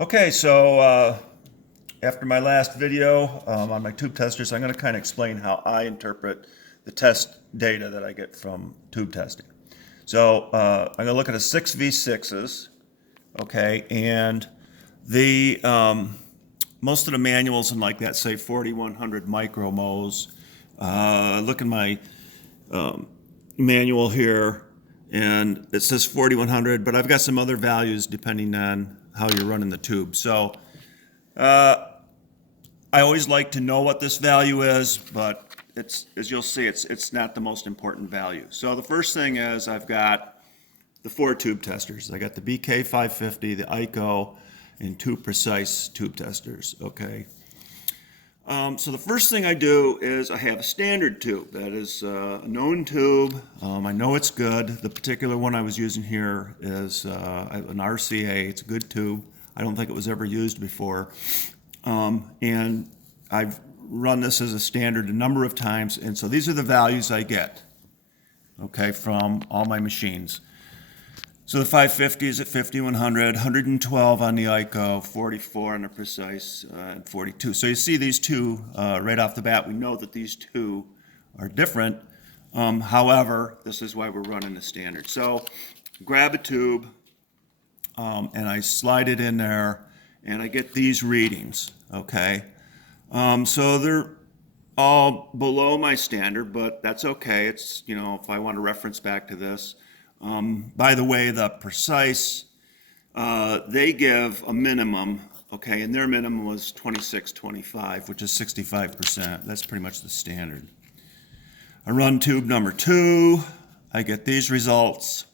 Okay, so after my last video on my tube testers, I'm going to kind of explain how I interpret the test data that I get from tube testing. So I'm going to look at a 6v6s, okay, and the most of the manuals and like that say 4100 micromoles. Look in my manual here, and it says 4100, but I've got some other values depending on how you're running the tube. So I always like to know what this value is, but it's, as you'll see, it's not the most important value. So the first thing is I've got the 4 tube testers. I got the BK550, the Eico, and 2 precise tube testers, okay? So the first thing I do is I have a standard tube. That is a known tube. I know it's good. The particular one I was using here is an RCA. It's a good tube. I don't think it was ever used before. And I've run this as a standard a number of times, and so these are the values I get, okay, from all my machines. So the 550 is at 5100, 112 on the Eico, 44 on the Precise, and 42. So you see these two right off the bat. We know that these two are different. However, this is why we're running the standard. So grab a tube, and I slide it in there, and I get these readings, okay? So they're all below my standard, but that's okay. It's, you know, if I want to reference back to this. By the way, the Precise, they give a minimum, okay, and their minimum was 2625, which is 65%. That's pretty much the standard. I run tube number 2, I get these results,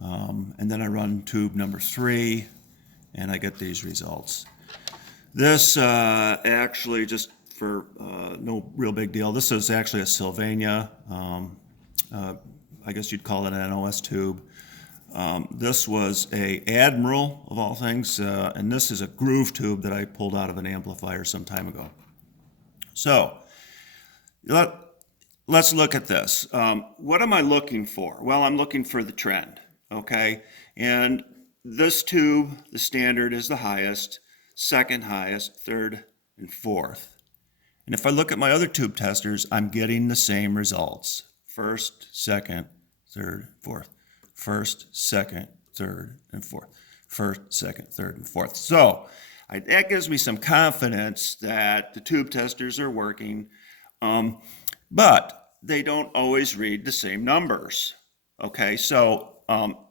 and then I run tube number 3, and I get these results. This actually, just for no real big deal, this is actually a Sylvania, I guess you'd call it an NOS tube. This was a Admiral, of all things, and this is a groove tube that I pulled out of an amplifier some time ago. So, let's look at this. What am I looking for? Well, I'm looking for the trend, okay? And this tube, the standard, is the highest, second highest, third, and fourth. And if I look at my other tube testers, I'm getting the same results. First, second, third, fourth. First, second, third, and fourth. First, second, third, and fourth. So that gives me some confidence that the tube testers are working, but they don't always read the same numbers. Okay, so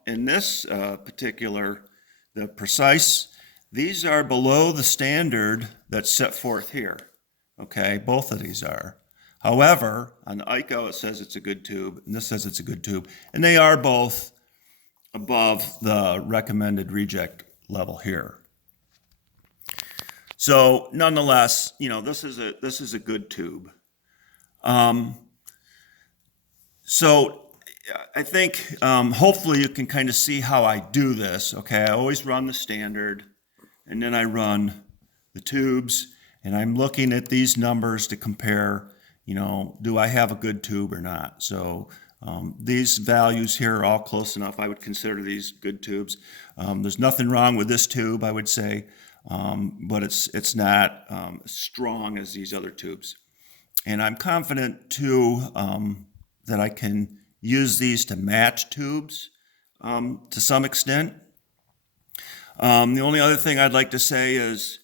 in this particular, the Precise, these are below the standard that's set forth here. Okay, both of these are. However, on the Eico, it says it's a good tube, and this says it's a good tube, and they are both above the recommended reject level here. So, nonetheless, you know, this is a good tube. So, I think hopefully you can kind of see how I do this. Okay, I always run the standard, and then I run the tubes, and I'm looking at these numbers to compare. You know, do I have a good tube or not? So these values here are all close enough. I would consider these good tubes. There's nothing wrong with this tube, I would say, but it's not as strong as these other tubes. And I'm confident, too, that I can use these to match tubes to some extent. The only other thing I'd like to say is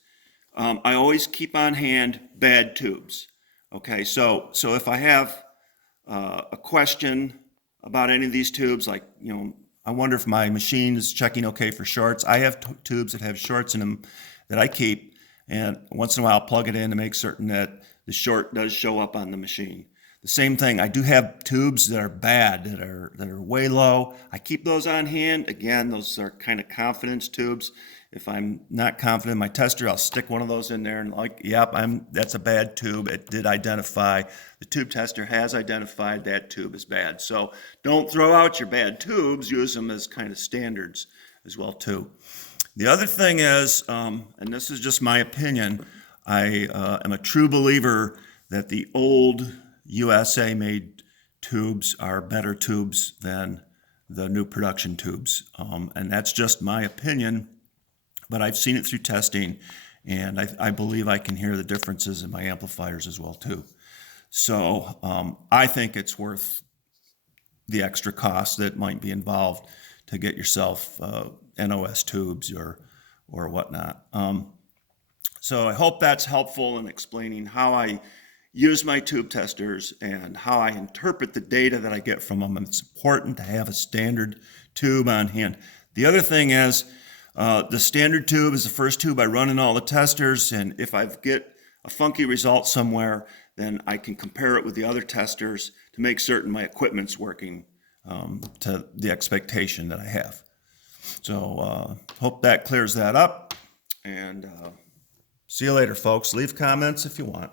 I always keep on hand bad tubes. Okay, so if I have a question about any of these tubes, like, you know, I wonder if my machine is checking okay for shorts. I have tubes that have shorts in them that I keep, and once in a while I'll plug it in to make certain that the short does show up on the machine. The same thing, I do have tubes that are bad, that are way low. I keep those on hand. Again, those are kind of confidence tubes. If I'm not confident in my tester, I'll stick one of those in there and like, yep, that's a bad tube. It did identify, the tube tester has identified that tube as bad. So don't throw out your bad tubes, use them as kind of standards as well too. The other thing is, and this is just my opinion, I am a true believer that the old USA made tubes are better tubes than the new production tubes. And that's just my opinion. but I've seen it through testing, and I believe I can hear the differences in my amplifiers as well too. So I think it's worth the extra cost that might be involved to get yourself NOS tubes or whatnot. So I hope that's helpful in explaining how I use my tube testers and how I interpret the data that I get from them. And it's important to have a standard tube on hand. The other thing is the standard tube is the first tube I run in all the testers, and if I get a funky result somewhere, then I can compare it with the other testers to make certain my equipment's working to the expectation that I have. So hope that clears that up, and see you later, folks. Leave comments if you want.